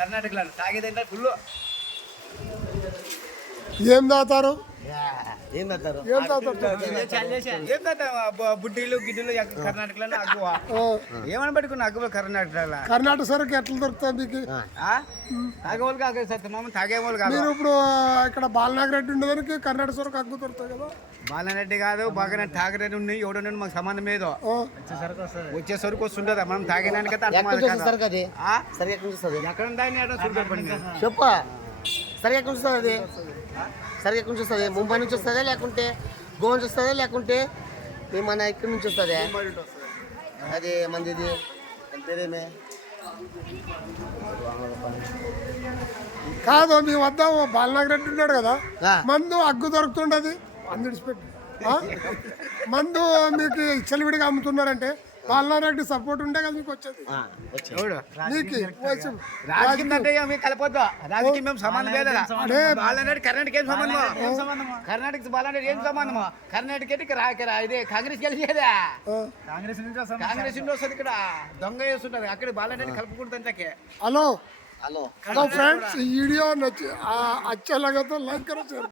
కర్ణాటకలో తాగేదంటే ఫుల్. ఏం తాగుతారు? ఏం తాగుతారు? ఏం తాగుతారు? ఏం తాగుతాం? బుడ్డీలు గిడ్డీలు కర్ణాటకలో అగ్గువ. ఏమని పెట్టుకున్నా అగ్గువ కర్ణాటకలో. కర్ణాటక సరుకు ఎట్లా దొరుకుతుంది మీకు? తాగేవాళ్ళు కాదు సార్, మామూలు తాగేవాళ్ళు కాదు. మీరు ఇప్పుడు ఇక్కడ బాలనాగరెడ్డి ఉండేదానికి కర్ణాటక సరుకు అగ్గు దొరుకుతాయి కదా? బాలరెడ్డి కాదు, బాగా తాగరెడ్డి ఉన్నాయి, ఎవడో మాకు సంబంధం ఏదో వచ్చే సరుకు వస్తుంటదా మనం తాగేదానికైతే సరుకు అది సరిగా ఎక్కడ చూస్తుంది? ఎక్కడ చెప్ప సరిగా ఎక్కడ చూస్తుంది? అది సరిగా ఎక్కడ చూస్తుంది? ముంబై నుంచి వస్తుందా లేకుంటే గోవా నుంచి వస్తుందా లేకుంటే మన ఇక్కడి నుంచి వస్తుంది? అది మందిది పేరేమే కాదు, మీ వద్ద బాలనాగరెడ్డి ఉన్నాడు కదా, మందు అగ్గు దొరుకుతుండదు అందిడిచిపెట్టి. మందు మీకు చెలివిడిగా అమ్ముతున్నారంటే బాలనాగరెడ్డి సపోర్ట్ ఉంటే కదా మీకు వచ్చేది. రాజకీయం కలపొద్దు, రాజకీయం మేము సంబంధం లేదు. బాలరెడ్డి కర్ణాటక ఏం సంబంధం? కర్ణాటక బాలరెడ్డి ఏం సంబంధము? కర్ణాటక ఇదే కాంగ్రెస్ గెలిచేదా? కాంగ్రెస్ నుంచి వస్తుంది. ఇక్కడ దొంగ వేస్తుంటది, అక్కడ బాలరెడ్డి కలుపుకుంటుంది. హలో హలో ఫ్రెండ్స్, ఈ వీడియో నచ్చి अच्छा लगा तो लाइक करो, शेयर